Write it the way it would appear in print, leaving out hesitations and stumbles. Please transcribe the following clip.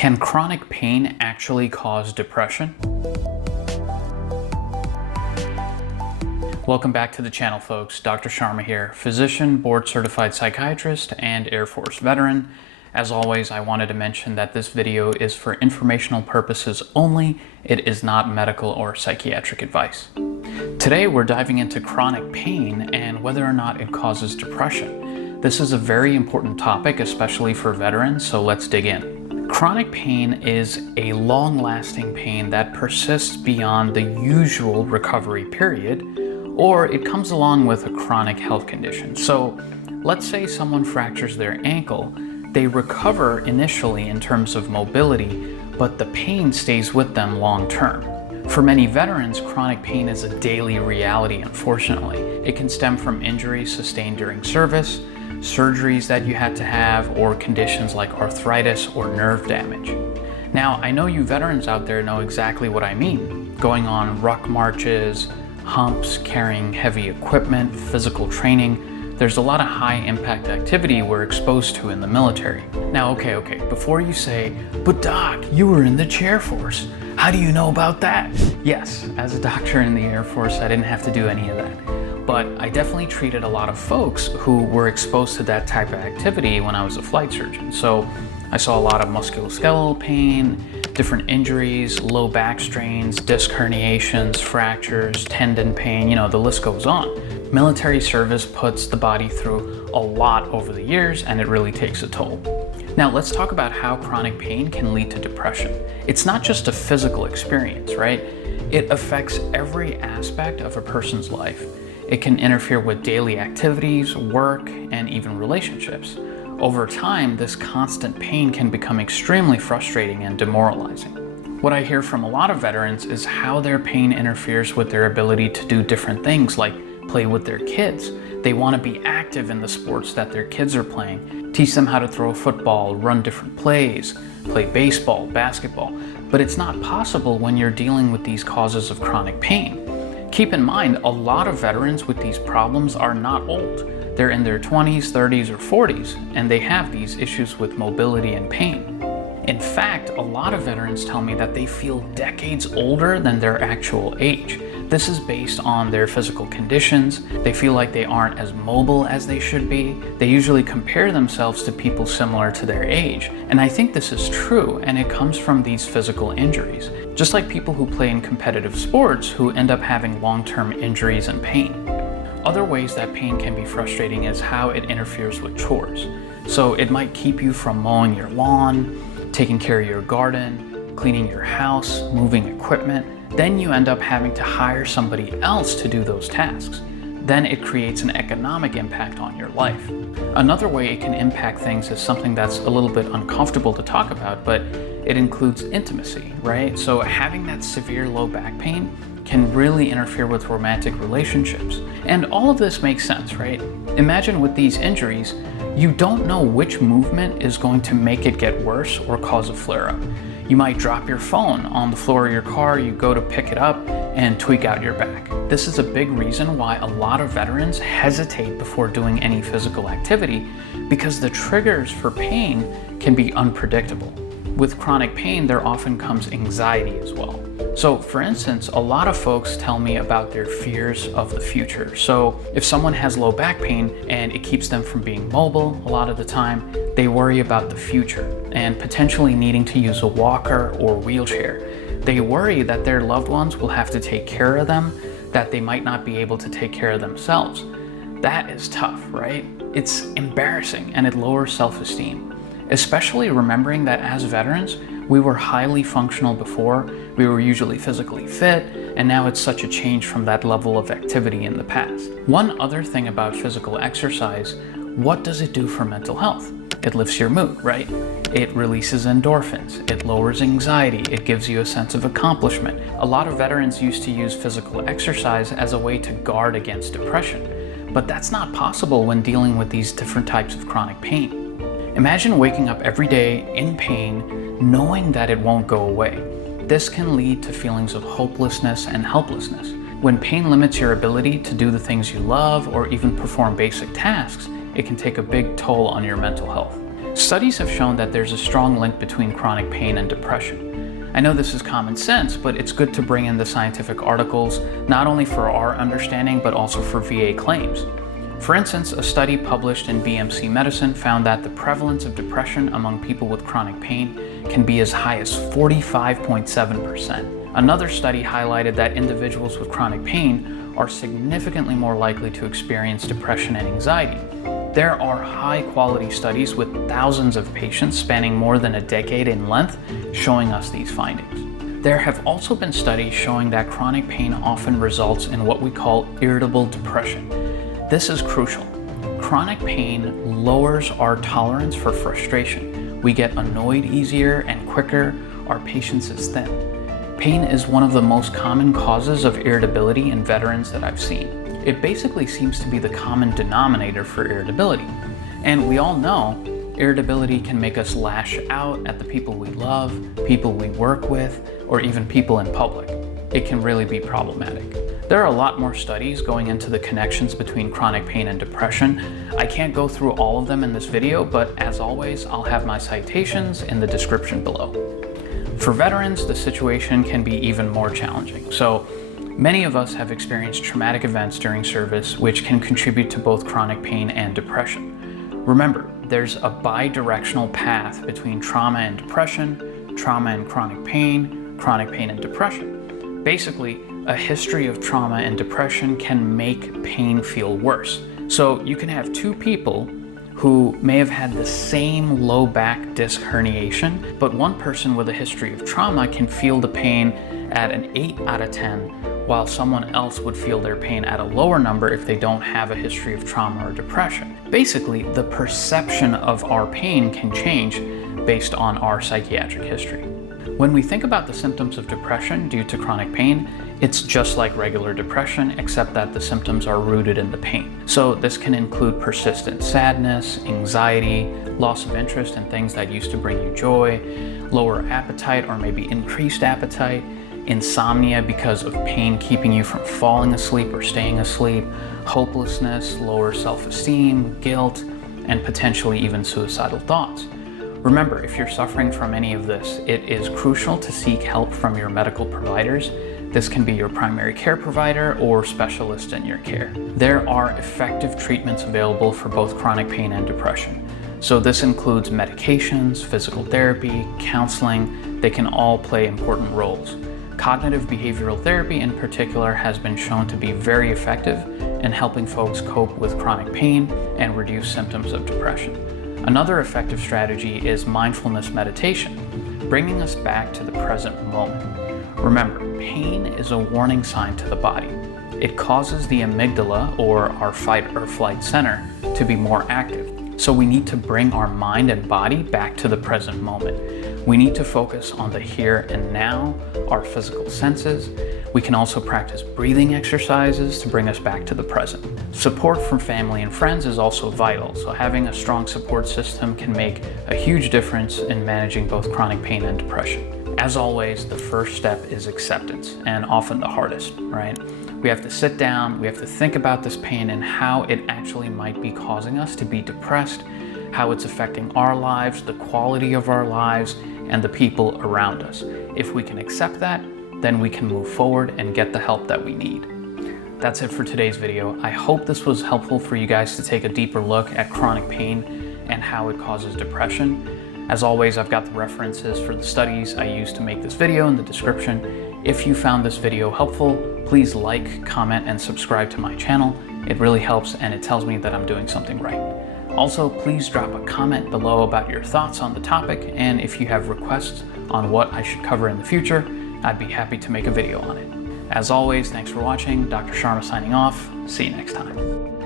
Can chronic pain actually cause depression? Welcome back to the channel, folks. Dr. Sharma here, physician, board-certified psychiatrist, and Air Force veteran. As always, I wanted to mention that this video is for informational purposes only. It is not medical or psychiatric advice. Today, we're diving into chronic pain and whether or not it causes depression. This is a very important topic, especially for veterans, so let's dig in. Chronic pain is a long-lasting pain that persists beyond the usual recovery period, or it comes along with a chronic health condition. So let's say someone fractures their ankle. They recover initially in terms of mobility, but the pain stays with them long term. For many veterans, chronic pain is a daily reality, unfortunately. It can stem from injuries sustained during service, surgeries that you had to have, or conditions like arthritis or nerve damage. Now, I know you veterans out there know exactly what I mean. Going on ruck marches, humps, carrying heavy equipment, physical training. There's a lot of high impact activity we're exposed to in the military. Now, okay, before you say, but doc, you were in the chair force. How do you know about that? Yes, as a doctor in the Air Force, I didn't have to do any of that. But I definitely treated a lot of folks who were exposed to that type of activity when I was a flight surgeon. So I saw a lot of musculoskeletal pain, different injuries, low back strains, disc herniations, fractures, tendon pain, the list goes on. Military service puts the body through a lot over the years, and it really takes a toll. Now let's talk about how chronic pain can lead to depression. It's not just a physical experience, right? It affects every aspect of a person's life. It can interfere with daily activities, work, and even relationships. Over time, this constant pain can become extremely frustrating and demoralizing. What I hear from a lot of veterans is how their pain interferes with their ability to do different things like play with their kids. They want to be active in the sports that their kids are playing, teach them how to throw a football, run different plays, play baseball, basketball. But it's not possible when you're dealing with these causes of chronic pain. Keep in mind, a lot of veterans with these problems are not old. They're in their 20s, 30s, or 40s, and they have these issues with mobility and pain. In fact, a lot of veterans tell me that they feel decades older than their actual age. This is based on their physical conditions. They feel like they aren't as mobile as they should be. They usually compare themselves to people similar to their age. And I think this is true, and it comes from these physical injuries. Just like people who play in competitive sports who end up having long-term injuries and pain. Other ways that pain can be frustrating is how it interferes with chores. So it might keep you from mowing your lawn, taking care of your garden, cleaning your house, moving equipment. Then you end up having to hire somebody else to do those tasks. Then it creates an economic impact on your life. Another way it can impact things is something that's a little bit uncomfortable to talk about, but it includes intimacy, right? So having that severe low back pain can really interfere with romantic relationships. And all of this makes sense, right? Imagine with these injuries, you don't know which movement is going to make it get worse or cause a flare-up. You might drop your phone on the floor of your car, you go to pick it up and tweak out your back. This is a big reason why a lot of veterans hesitate before doing any physical activity because the triggers for pain can be unpredictable. With chronic pain, there often comes anxiety as well. So for instance, a lot of folks tell me about their fears of the future. So if someone has low back pain and it keeps them from being mobile a lot of the time, they worry about the future and potentially needing to use a walker or wheelchair. They worry that their loved ones will have to take care of them, that they might not be able to take care of themselves. That is tough, right? It's embarrassing and it lowers self-esteem. Especially remembering that as veterans, we were highly functional before, we were usually physically fit, and now it's such a change from that level of activity in the past. One other thing about physical exercise, what does it do for mental health? It lifts your mood, right? It releases endorphins, it lowers anxiety, it gives you a sense of accomplishment. A lot of veterans used to use physical exercise as a way to guard against depression, but that's not possible when dealing with these different types of chronic pain. Imagine waking up every day in pain, knowing that it won't go away. This can lead to feelings of hopelessness and helplessness. When pain limits your ability to do the things you love or even perform basic tasks, it can take a big toll on your mental health. Studies have shown that there's a strong link between chronic pain and depression. I know this is common sense, but it's good to bring in the scientific articles, not only for our understanding, but also for VA claims. For instance, a study published in BMC Medicine found that the prevalence of depression among people with chronic pain can be as high as 45.7%. Another study highlighted that individuals with chronic pain are significantly more likely to experience depression and anxiety. There are high-quality studies with thousands of patients spanning more than a decade in length showing us these findings. There have also been studies showing that chronic pain often results in what we call irritable depression. This is crucial. Chronic pain lowers our tolerance for frustration. We get annoyed easier and quicker. Our patience is thin. Pain is one of the most common causes of irritability in veterans that I've seen. It basically seems to be the common denominator for irritability. And we all know irritability can make us lash out at the people we love, people we work with, or even people in public. It can really be problematic. There are a lot more studies going into the connections between chronic pain and depression. I can't go through all of them in this video, but as always, I'll have my citations in the description below. For veterans, the situation can be even more challenging. So many of us have experienced traumatic events during service, which can contribute to both chronic pain and depression. Remember, there's a bi-directional path between trauma and depression, trauma and chronic pain and depression. Basically, a history of trauma and depression can make pain feel worse. So you can have two people who may have had the same low back disc herniation, but one person with a history of trauma can feel the pain at an 8 out of 10, while someone else would feel their pain at a lower number if they don't have a history of trauma or depression. Basically, the perception of our pain can change based on our psychiatric history. When we think about the symptoms of depression due to chronic pain, it's just like regular depression, except that the symptoms are rooted in the pain. So this can include persistent sadness, anxiety, loss of interest in things that used to bring you joy, lower appetite or maybe increased appetite, insomnia because of pain keeping you from falling asleep or staying asleep, hopelessness, lower self-esteem, guilt, and potentially even suicidal thoughts. Remember, if you're suffering from any of this, it is crucial to seek help from your medical providers. This can be your primary care provider or specialist in your care. There are effective treatments available for both chronic pain and depression. So this includes medications, physical therapy, counseling. They can all play important roles. Cognitive behavioral therapy in particular has been shown to be very effective in helping folks cope with chronic pain and reduce symptoms of depression. Another effective strategy is mindfulness meditation, bringing us back to the present moment. Remember, pain is a warning sign to the body. It causes the amygdala, or our fight or flight center, to be more active. So we need to bring our mind and body back to the present moment. We need to focus on the here and now, our physical senses. We can also practice breathing exercises to bring us back to the present. Support from family and friends is also vital, so having a strong support system can make a huge difference in managing both chronic pain and depression. As always, the first step is acceptance, and often the hardest, right? We have to sit down, we have to think about this pain and how it actually might be causing us to be depressed, how it's affecting our lives, the quality of our lives, and the people around us. If we can accept that, then we can move forward and get the help that we need. That's it for today's video. I hope this was helpful for you guys to take a deeper look at chronic pain and how it causes depression. As always, I've got the references for the studies I used to make this video in the description. If you found this video helpful, please like, comment, and subscribe to my channel. It really helps and it tells me that I'm doing something right. Also, please drop a comment below about your thoughts on the topic, and if you have requests on what I should cover in the future, I'd be happy to make a video on it. As always, thanks for watching. Dr. Sharma signing off. See you next time.